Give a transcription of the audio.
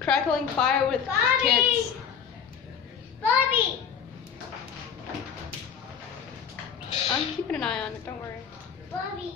crackling fire with kids. Bobby! I'm keeping an eye on it, don't worry. Bobby!